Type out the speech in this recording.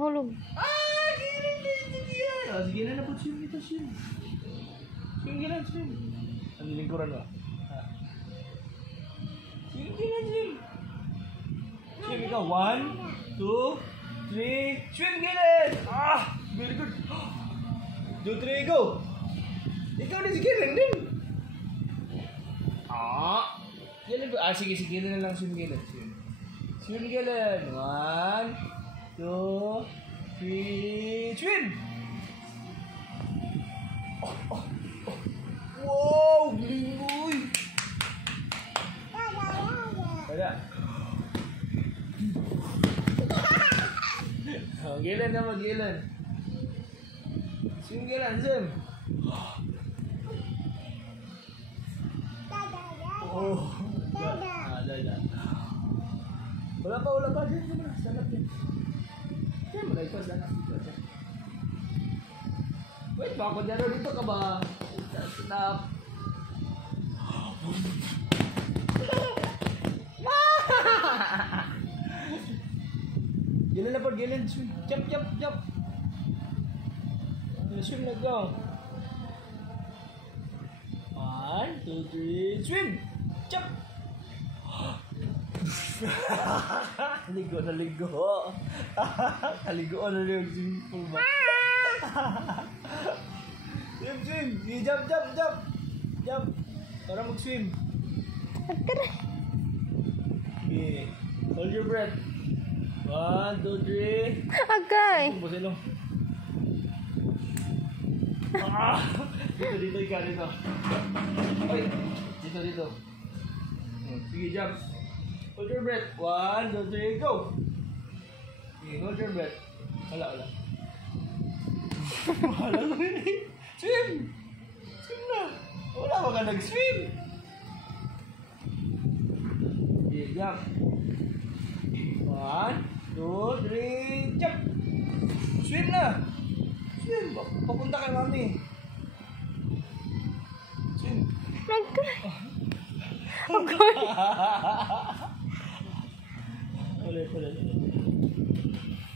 Hulog. Gilan. Sige na po, swim dito, swim. Swim, gilan, swim. Ang lingkuran mo. Swim, gilan, swim. Swim, ikaw. 1, 2, 3. Swim, gilan. Very good. 2, 3, go. Ikaw din, sige lang din. Gilan, sige, gilan na lang, swim, gilan, swim. Swim, gilan. 1, 2, 3, swim! Wow! Glingoy! Wala. Gilan na mag-gilan. Swim, gilan, swim. Dada. Wala pa. Sanap yan. Yan, malagpas na natin. Wait, bako dyan dito ka ba? Stop. Gilan na po, gilan. Jump. Swim na go. 1, 2, 3, swim! Jump! Ligo. Kaligoan na yung swimming pool ba? Swim! Jump! Para mag-swim. Okay. Hold your breath. 1, 2, 3. Agay! Silong. Dito ikaw, dito. Oy! Dito. Sige, jump. Hold your breath. 1, 2, 3, go! Okay, hold your breath. Wala. Wala ko rin eh. Swim na. Wala ba ka nag-swim? Okay, jump. 1, 2, 3, jump! Swim na! Swim! Papunta kay mami. Swim! Agay! Ulit.